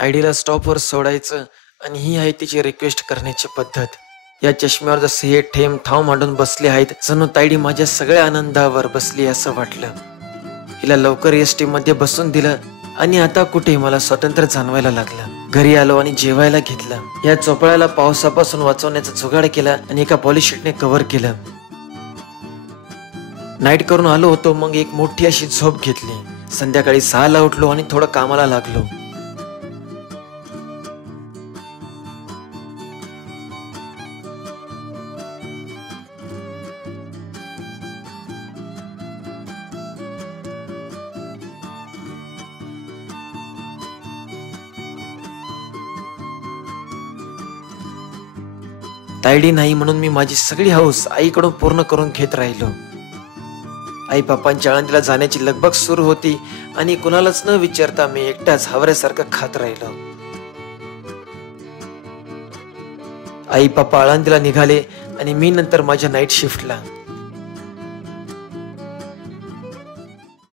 तायडीला स्टॉपवर सोडायचं आणि ही आहे तिची रिक्वेस्ट करण्याची पद्धत. या चष्म्यावर जसे हे ठेम ठाव मांडून बसले आहेत, जणू तायडी माझ्या सगळ्या आनंदावर बसली असं वाटलं. हिला लवकर एसटी मध्ये बसून दिलं आणि आता कुठे मला स्वातंत्र्य जाणवायला लागलं. घरी आलो आणि जेवायला घेतलं. या चोपळ्याला पावसापासून वाचवण्याचा जुगाड केला आणि एका पॉलिशीटने कव्हर केलं. नाईट करून आलो होतो, मग एक मोठी अशी झोप घेतली. संध्याकाळी 6ला उठलो आणि थोडं कामाला लागलो. तायडी नाही म्हणून मी माझी सगळी हौस आईकडून पूर्ण करून घेत राहिलो. आई बापांच्या आळंदीला जाण्याची लगबग सुरू होती आणि कुणालाच न विचारता मी एकटाच हवऱ्यासारखं खात राहिलो. आई बापा आळंदीला निघाले आणि मी नंतर माझ्या नाईट शिफ्टला.